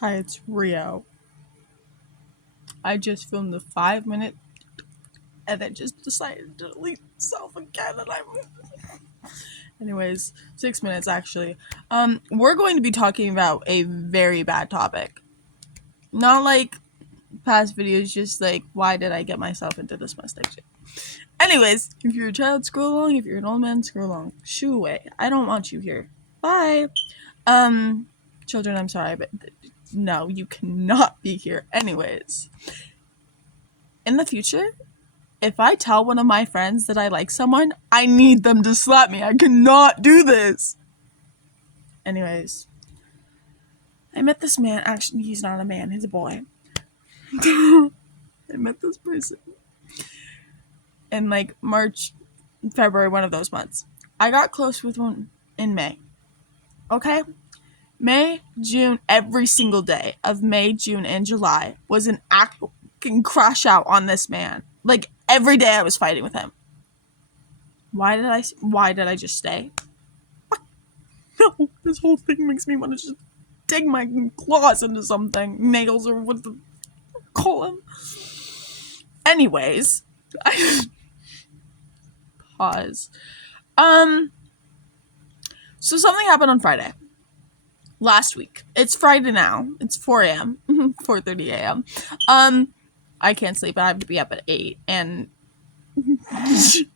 Hi, it's Rio. I just filmed the 5 minute and then just decided to delete itself again and anyways, 6 minutes actually. We're going to be talking about a very bad topic. Not like past videos, just like why did I get myself into this mustache shit. Anyways, if you're a child, scroll along. If you're an old man, scroll along. Shoo away. I don't want you here. Bye. Children, I'm sorry, but no, you cannot be here. Anyways, in the future, if I tell one of my friends that I like someone, I need them to slap me. I cannot do this. Anyways, I met this man. Actually, he's not a man, he's a boy. I met this person in like March, February, one of those months. I got close with one in May. Okay? May, June, every single day of May, June, and July was an acting crush out on this man. Like every day I was fighting with him. Why did I just stay? No, this whole thing makes me want to just dig my claws into something. Nails or what the call them. Anyways, pause. So something happened on Friday. Last week. It's Friday now. It's 4 a.m. 4:30 a.m. I can't sleep. I have to be up at 8 and the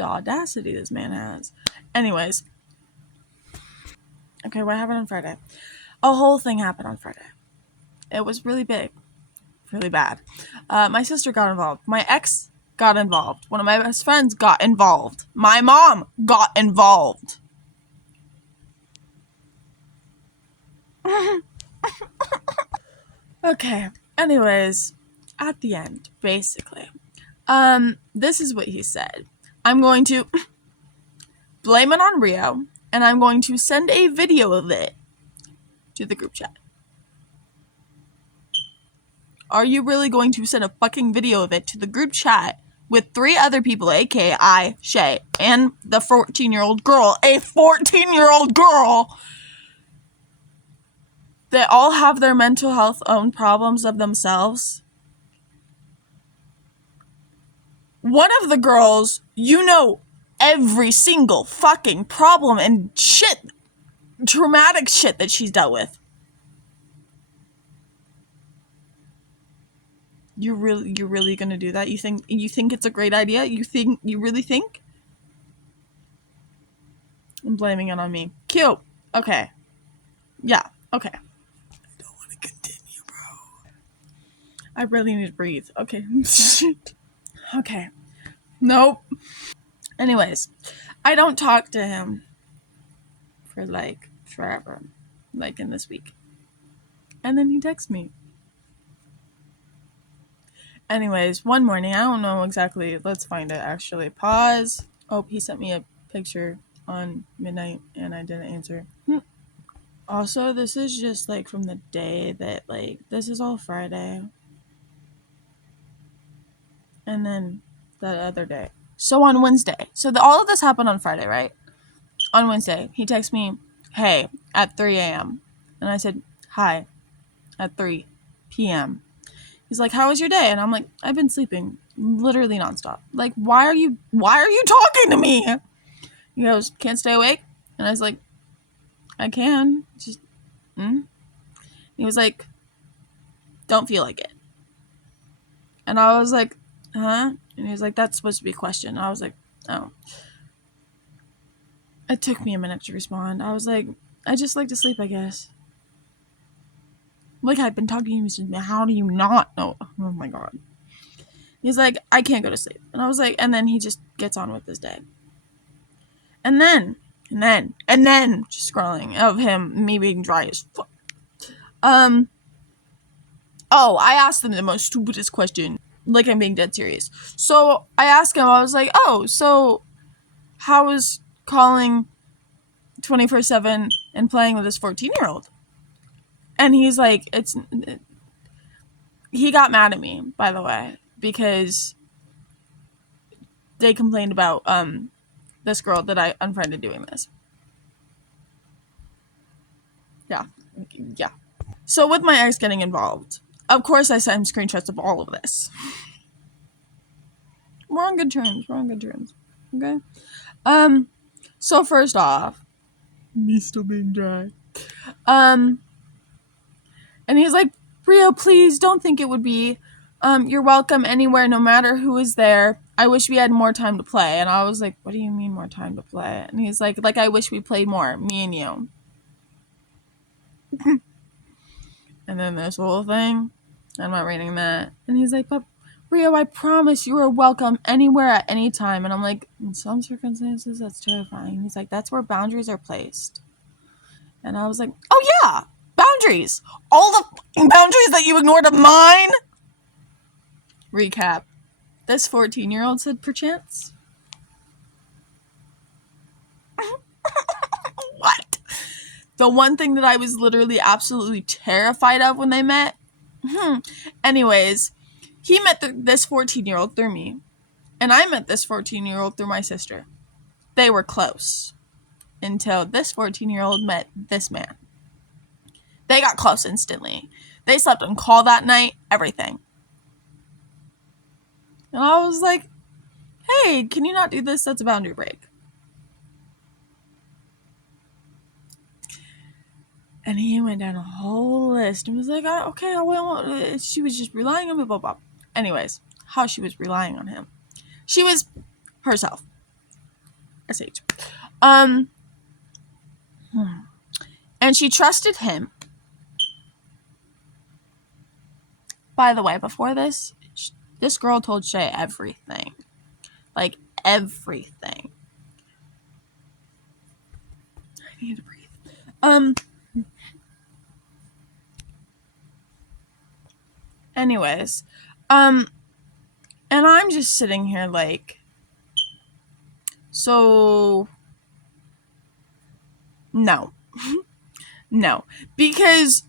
audacity this man has. Anyways. Okay, what happened on Friday? A whole thing happened on Friday. It was really big. Really bad. My sister got involved. My ex got involved. One of my best friends got involved. My mom got involved. Okay. Anyways, at the end, basically, this is what he said. I'm going to blame it on Rio, and I'm going to send a video of it to the group chat. Are you really going to send a fucking video of it to the group chat with 3 other people, aka I, Shay, and the 14-year-old girl, a 14-year-old girl, that all have their mental health own problems of themselves? One of the girls, you know every single fucking problem and shit, traumatic shit that she's dealt with. You're really gonna do that? You think it's a great idea? You really think? I'm blaming it on me. Cute. Okay. Yeah. Okay. I don't want to continue, bro. I really need to breathe. Okay. Okay. Nope. Anyways, I don't talk to him for like forever, like in this week. And then he texts me. Anyways, one morning, I don't know exactly. Let's find it actually. Pause. Oh, he sent me a picture on midnight and I didn't answer. Also, this is just like from the day that like this is all Friday. And then that other day. So on Wednesday. So all of this happened on Friday, right? On Wednesday, he texts me, hey, at 3 a.m. And I said, hi, at 3 p.m. He's like, how was your day? And I'm like, I've been sleeping literally nonstop. Like, why are you talking to me? He goes, can't stay awake? And I was like, I can. Just, He was like, don't feel like it. And I was like, huh? And he was like, that's supposed to be a question. I was like, oh. It took me a minute to respond. I was like, I just like to sleep, I guess. Like, I've been talking to you since, how do you not know? Oh my god. He's like, I can't go to sleep. And I was like, and then he just gets on with his day. And then, just scrolling of me being dry as fuck. Oh, I asked them the most stupidest question. Like, I'm being dead serious. So, I asked him, I was like, oh, so, how is calling 24/7 and playing with this 14-year-old? And he's like, he got mad at me, by the way, because they complained about, this girl that I unfriended doing this. Yeah. Yeah. So with my ex getting involved, of course I sent him screenshots of all of this. We're on good terms. Okay? So first off, me still being dry. And he's like, Rio, please don't think it would be. You're welcome anywhere, no matter who is there. I wish we had more time to play. And I was like, what do you mean more time to play? And he's like, I wish we played more, me and you. And then this whole thing, I'm not reading that. And he's like, but Rio, I promise you are welcome anywhere at any time. And I'm like, in some circumstances, that's terrifying. He's like, that's where boundaries are placed. And I was like, oh yeah, boundaries. All the boundaries that you ignored of mine. Recap. This 14-year-old said, perchance. What? The one thing that I was literally absolutely terrified of when they met. Anyways, he met this 14-year-old through me. And I met this 14-year-old through my sister. They were close. Until this 14-year-old met this man. They got close instantly. They slept on call that night. Everything. And I was like, hey, can you not do this? That's a boundary break. And he went down a whole list and was like, okay, I will. She was just relying on me, blah, blah. Anyways, how she was relying on him. She was herself. SH. And she trusted him. By the way, before this girl told Shay everything. Like, everything. I need to breathe. Anyways. And I'm just sitting here like, so, no. No. Because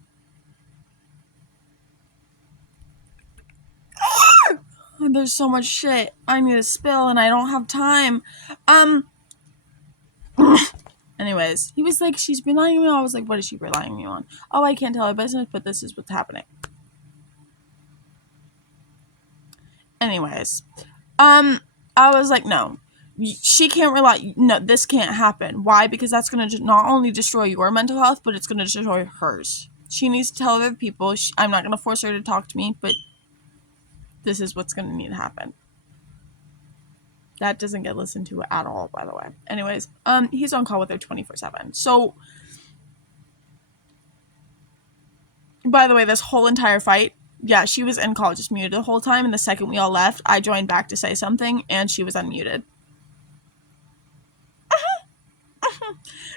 there's so much shit I need to spill and I don't have time. Anyways, he was like, she's relying on me. I was like, what is she relying on me on? Oh, I can't tell her business, but this is what's happening. Anyways, I was like, no, she can't rely. No, this can't happen. Why? Because that's going to not only destroy your mental health, but it's going to destroy hers. She needs to tell other people. I'm not going to force her to talk to me, but this is what's going to need to happen. That doesn't get listened to at all, by the way. Anyways, he's on call with her 24/7. So, by the way, this whole entire fight, yeah, she was in call, just muted the whole time. And the second we all left, I joined back to say something, and she was unmuted.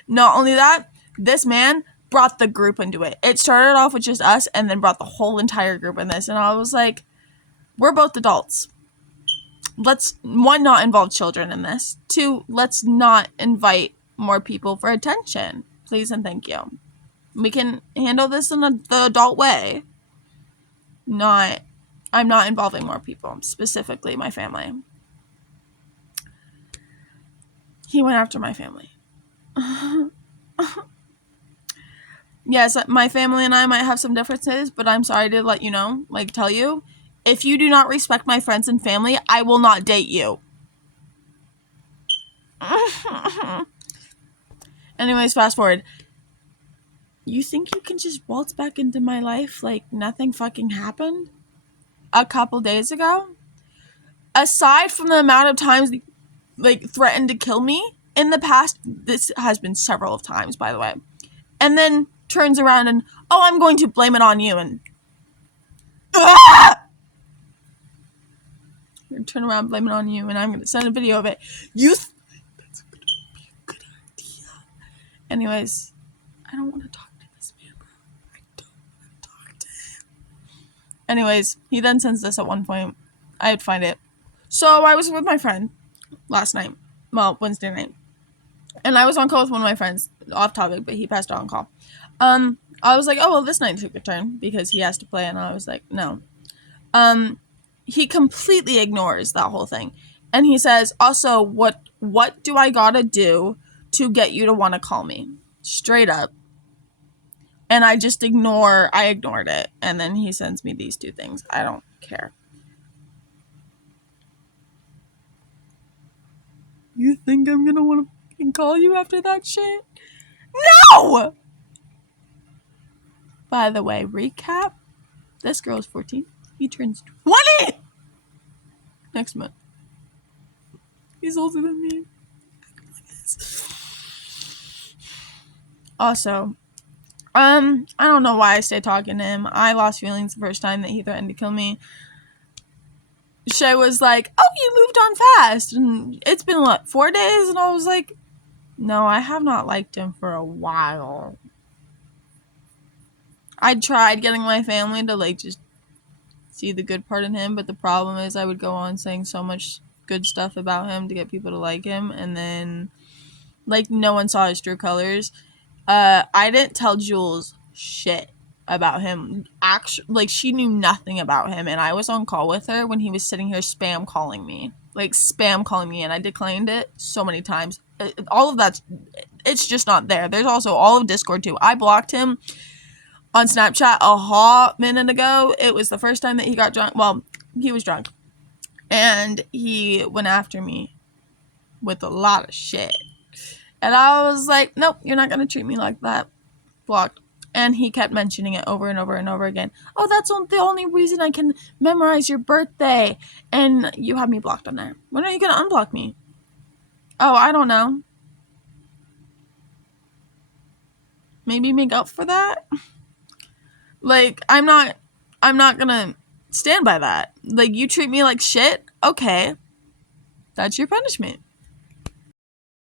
Not only that, this man brought the group into it. It started off with just us, and then brought the whole entire group in this. And I was like, we're both adults. Let's, one, not involve children in this. Two, let's not invite more people for attention. Please and thank you. We can handle this in the adult way. I'm not involving more people, specifically my family. He went after my family. Yes, my family and I might have some differences, but I'm sorry to let you know, tell you, if you do not respect my friends and family, I will not date you. Anyways, fast forward. You think you can just waltz back into my life like nothing fucking happened a couple days ago? Aside from the amount of times threatened to kill me in the past, this has been several of times, by the way. And then turns around and, oh, I'm going to blame it on you, and turn around, blame it on you, and I'm going to send a video of it. That's going to be a good idea. Anyways, I don't want to talk to this man, bro. I don't want to talk to him. Anyways, he then sends this at one point. I'd find it. So I was with my friend last night. Well, Wednesday night. And I was on call with one of my friends. Off topic, but he passed out on call. I was like, oh, well, this night took a turn because he has to play. And I was like, no. He completely ignores that whole thing. And he says, also, what do I gotta do to get you to want to call me? Straight up. And I ignored it. And then he sends me these 2 things. I don't care. You think I'm gonna want to fucking call you after that shit? No! By the way, recap. This girl is 14. He turns 20 next month. He's older than me. Also, I don't know why I stayed talking to him. I lost feelings the first time that he threatened to kill me. Shay was like, oh, you moved on fast. And it's been, 4 days? And I was like, no, I have not liked him for a while. I tried getting my family to, just see the good part in him, but the problem is I would go on saying so much good stuff about him to get people to like him, and then, no one saw his true colors. I didn't tell Jules shit about him. Actually, she knew nothing about him, and I was on call with her when he was sitting here spam calling me, and I declined it so many times. All of that's, it's just not there. There's also all of Discord too. I blocked him on Snapchat a hot minute ago. It was the first time that he got drunk. Well, he was drunk, and he went after me with a lot of shit. And I was like, nope, you're not going to treat me like that. Blocked. And he kept mentioning it over and over and over again. Oh, that's the only reason I can memorize your birthday. And you have me blocked on there. When are you going to unblock me? Oh, I don't know. Maybe make up for that? I'm not going to stand by that. You treat me like shit? Okay. That's your punishment.